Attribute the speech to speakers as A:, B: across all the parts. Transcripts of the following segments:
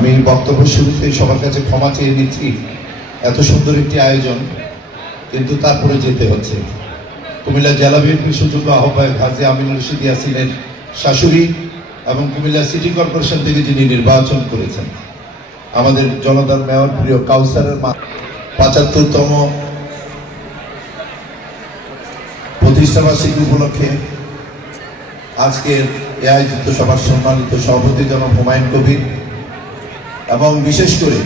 A: আমি বক্তব্য শুরুতে সবার কাছে ক্ষমা চেয়ে নিচ্ছি। এত সুন্দর একটি আয়োজন, কিন্তু তারপরে যেতে হচ্ছে। কুমিল্লা জেলা বিএনপির সুযোগ্য আহ্বায়ক হাজি আমিনুল রশিদ ইয়াসিনের শাশুড়ি এবং কুমিল্লা সিটি কর্পোরেশন থেকে যিনি নির্বাচন করেছেন। আমাদের জনতার মেয়র প্রিয় কাউসারের পঁচাত্তরতম প্রতিষ্ঠাবার্ষিকী উপলক্ষে আজকের এ আয়োজিত সভার সম্মানিত সভাপতি জনাব হুমায়ুন কবির এবং বিশেষ করে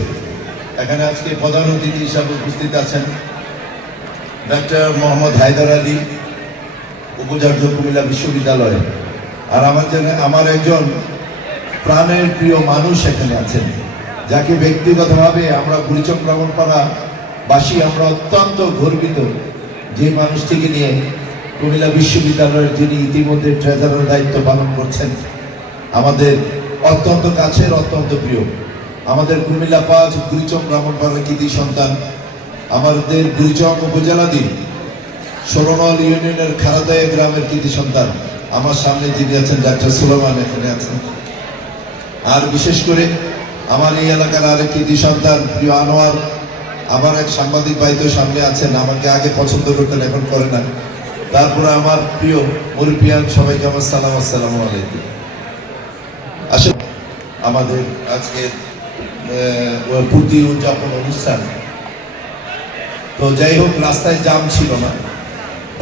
A: এখানে আজকে প্রধান অতিথি হিসাবে উপস্থিত আছেন ডক্টর মোহাম্মদ হায়দার আলী, উপাচার্য কুমিল্লা বিশ্ববিদ্যালয়। আর আমার আমার একজন প্রাণের প্রিয় মানুষ এখানে আছেন, যাকে ব্যক্তিগতভাবে আমরা গুরিচক ভ্রমণপাড়া বাসী আমরা অত্যন্ত গর্বিত যে মানুষটিকে নিয়ে কুমিল্লা বিশ্ববিদ্যালয়ের যিনি ইতিমধ্যে ট্রেজারের দায়িত্ব পালন করছেন, আমাদের অত্যন্ত কাছের, অত্যন্ত প্রিয়। আমাদের কুমিল্লা পাঁচ গুরিচক ব্রাহ্মণপাড়ার কৃতি সন্তান, আমাদের গুরিচক উপজেলাধীন ষোলনল ইউনিয়নের খারাদয়া গ্রামের কৃতি সন্তান। আমার সামনে যিনি আছেন, ডাক্তার সুলেমান এখানে আছেন। আর বিশেষ করে আমার এই এলাকার আরেক কৃতি সন্তান, প্রিয় আনোয়ার, আমার এক সাংবাদিক ভাই সামনে আছেন, আমাকে আগে পছন্দ করতেন, এখন করে না। তারপরে আমার প্রিয় মুরব্বিয়ান, সবাইকে আমার সালাম, আসসালামু আলাইকুম। আসলে আমাদের আজকের উদযাপন অনুষ্ঠান। তো যাই হোক, রাস্তায় জাম ছিল না।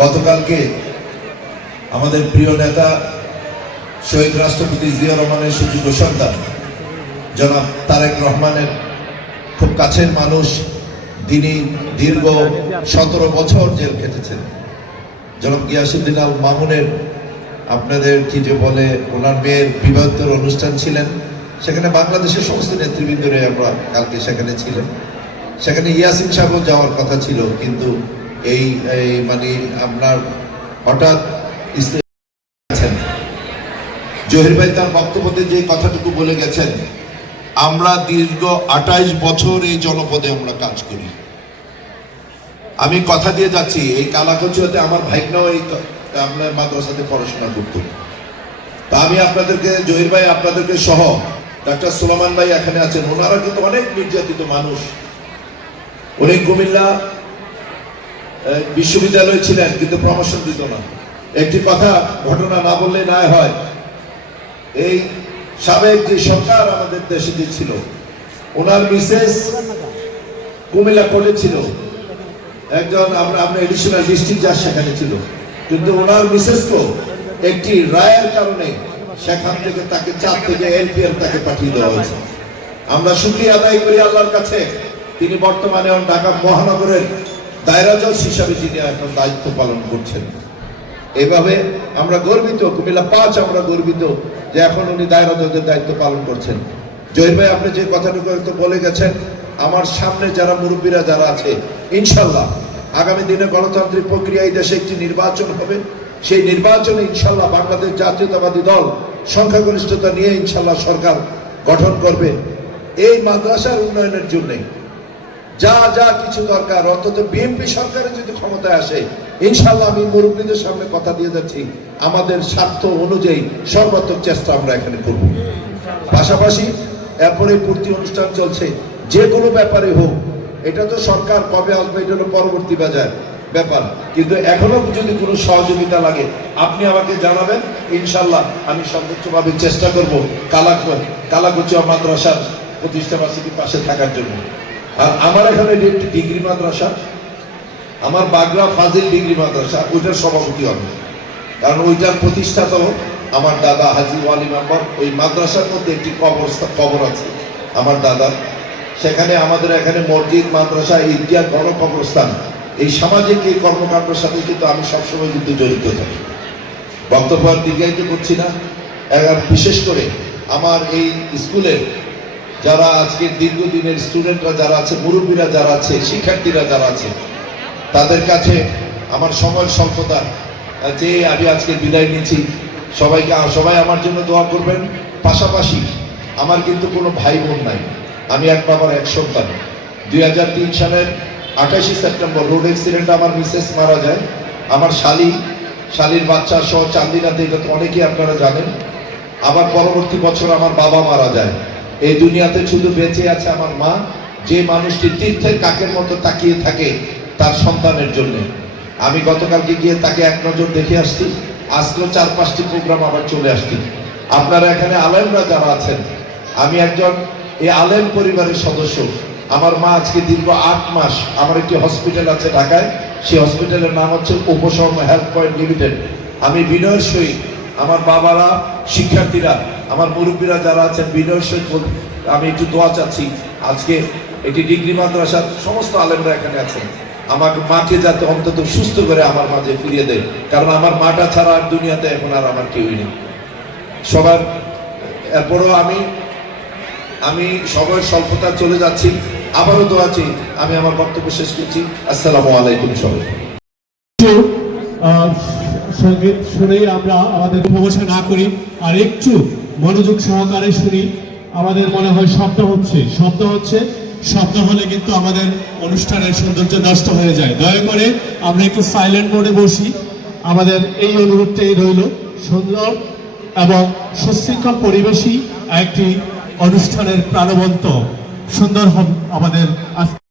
A: গতকালকে আমাদের প্রিয় নেতা শহীদ রাষ্ট্রপতি জিয়া রহমানের সন্তান, জনাব তারেক রহমানের খুব কাছের মানুষ, তিনি দীর্ঘ সতেরো বছর জেল খেটেছেন। জনাব গিয়াসুদ্দিন আল মামুনের আপনাদের কি যে বলে, ওনার মেয়ের বিবাহোত্তর অনুষ্ঠান ছিলেন। সেখানে বাংলাদেশের সমস্ত নেতৃবৃন্দরে আমরা কালকে সেখানে ছিলেন সেখানে ইয়াসিন সাহেবও যাওয়ার কথা ছিল, কিন্তু এই মানে আপনার হঠাৎ গেছেন। জহির ভাই তার বক্তব্যতে যে কথাটুকু বলে গেছেন, আমরা দীর্ঘ আঠাইশ বছর এই জনপদে আমরা কাজ করি। আমি কথা দিয়ে যাচ্ছি, এই কালাকচুয়াতে আমার ভাইকনাও এই আপনার মাদ্রাসাতে পড়াশোনা করত। তা আমি আপনাদেরকে, জহির ভাই আপনাদেরকে সহ ডাক্তার সুলেমান ভাই এখানে আছেন। ওনারা কিন্তু অনেক নির্যাতিত মানুষ। উনি কুমিল্লা বিশ্ববিদ্যালয়ে ছিলেন, কিন্তু প্রমোশন দিত না। একটি কথা, ঘটনা না বললে না হয়। এই সাবেক যে সরকার আমাদের দেশে যে ছিল, ওনার মিসেস কুমিল্লা কলেজ ছিল। একজন আমরা আমরা এডিশনাল ডিস্ট্রিক্ট জাজ সেখানে ছিল। কিন্তু ওনার মিসেস তো একটি রায়ের কারণে সেখান থেকে তাকে চার থেকে এলপিএল তাকে পাঠিয়ে দেওয়া হয়েছে। আমরা সুখী আদায় করি আল্লাহর কাছে। তিনি বর্তমানে ঢাকা মহানগরের দায়রা জজ হিসাবে যিনি এখন দায়িত্ব পালন করছেন। এভাবে আমরা গর্বিত, কুমিল্লা পাঁচ আমরা গর্বিত যে এখন উনি দায়রা জজের দায়িত্ব পালন করছেন। জহির ভাই, আপনি যে কথাটুকু হয়তো বলে গেছেন, আমার সামনে যারা মুরব্বীরা, যারা আছে, ইনশাল্লাহ আগামী দিনে গণতান্ত্রিক প্রক্রিয়া এই দেশে একটি নির্বাচন হবে। সেই নির্বাচনে ইনশাল্লাহ বাংলাদেশ জাতীয়তাবাদী দল সংখ্যাগরিষ্ঠতা নিয়ে ইনশাল্লাহ সরকার গঠন করবে। এই মাদ্রাসার উন্নয়নের জন্যে যা যা কিছু দরকার, অন্তত বিএনপি সরকারের যদি ক্ষমতায় আসে, ইনশাল্লাহ আমি মুরব্বীদের সামনে কথা দিয়ে যাচ্ছি। আমাদের স্বার্থ অনুযায়ী সর্বাত্মক চেষ্টা আমরা এখানে করব। পাশাপাশি এরপরে পূর্তি অনুষ্ঠান চলছে। যে কোনো ব্যাপারে হোক, এটা তো সরকার কবে আসবে, এটা হলো পরবর্তী বাজার। ব্যাপার। কিন্তু এখনও যদি কোনো সহযোগিতা লাগে, আপনি আমাকে জানাবেন ইনশাল্লাহ আমি সর্বোচ্চভাবে চেষ্টা করব কালা কালাকুচুয়া মাদ্রাসার প্রতিষ্ঠা পাশে থাকার জন্য। আর আমার এখানে একটি ডিগ্রি মাদ্রাসা, আমার বাগরা ফাজিল ডিগ্রি মাদ্রাসা, ওইটার সভাপতি হবে। কারণ ওইটার প্রতিষ্ঠাতা আমার দাদা হাজি ওয়ালি মেম্বার। ওই মাদ্রাসার মধ্যে একটি কবর কবর আছে আমার দাদা সেখানে আমাদের এখানে মসজিদ, মাদ্রাসা ইন্ডিয়ার বড় কবরস্থান। এই সামাজিক এই কর্মকাণ্ডের সাথে কিন্তু আমি সবসময় কিন্তু জড়িত থাকি। বক্তব্য আর দীর্ঘায়িত করছি না। আর বিশেষ করে আমার এই স্কুলের যারা আজকে দীর্ঘদিনের স্টুডেন্টরা যারা আছে, মুরব্বীরা যারা আছে, শিক্ষার্থীরা যারা আছে, তাদের কাছে আমার সময় স্বল্পতা, যে আমি আজকে বিদায় নিচ্ছি, সবাইকে, সবাই আমার জন্য দোয়া করবেন। পাশাপাশি আমার কিন্তু কোনো ভাই বোন নাই। আমি এক বাবার এক সন্তান। দুই হাজার তিন সালের আঠাশে সেপ্টেম্বর রোড অ্যাক্সিডেন্টে আমার মিসেস মারা যায়। আমার শালি, শালির বাচ্চা সহ চান্দিনাতে এটা তো অনেকেই আপনারা জানেন। আবার পরবর্তী বছর আমার বাবা মারা যায়। এই দুনিয়াতে শুধু বেঁচে আছে আমার মা। যে মানুষটি তীর্থের কাকের মতো তাকিয়ে থাকে তার সন্তানের জন্য। আমি গতকালকে গিয়ে তাকে এক নজর দেখে আসছি। আজকেও চার পাঁচটি প্রোগ্রাম আবার চলে আসছি। আপনারা এখানে আলেমরা যারা আছেন, আমি একজন এই আলেম পরিবারের সদস্য। আমার মা আজকে দীর্ঘ আট মাস আমার একটি হসপিটাল আছে ঢাকায়। সেই হসপিটালের নাম হচ্ছে উপশম হেলথ পয়েন্ট লিমিটেড। আমি বিনয়ের সহিত আমার বাবারা, শিক্ষার্থীরা, আমার মুরব্বীরা যারা আছেন, বিনয়ের সহিত আমি একটু দোয়া চাচ্ছি। আজকে এটি ডিগ্রি মাদ্রাসার সমস্ত আলেমরা এখানে আছেন। আমাকে মাকে যাতে অন্তত সুস্থ করে আমার মাঝে ফিরিয়ে দেয়। কারণ আমার মাটা ছাড়া আর দুনিয়াতে এখন আর আমার কেউই নেই। সবার এরপরও আমি আমি সবার স্বল্পতা চলে যাচ্ছি। আবারও দোয়া চাই, আমি আমার বক্তব্য শেষ করছি। আসসালামু আলাইকুম সবাই।
B: সংগীত শুনেই আমরা আমাদের উপভাষা না করি, আর একটু মনোযোগ সহকারে শুনি। আমাদের মনে হয় শব্দ হচ্ছে শব্দ হচ্ছে শব্দ হলে কিন্তু আমাদের অনুষ্ঠানের সৌন্দর্য নষ্ট হয়ে যায়। দয়া করে আমরা একটু সাইলেন্ট মোডে বসি। আমাদের এই অনুরোধটাই রইল, সুন্দর এবং সুশৃঙ্খল পরিবেশই একটি অনুষ্ঠানের প্রাণবন্ত সুন্দর হবে আমাদের আজকে।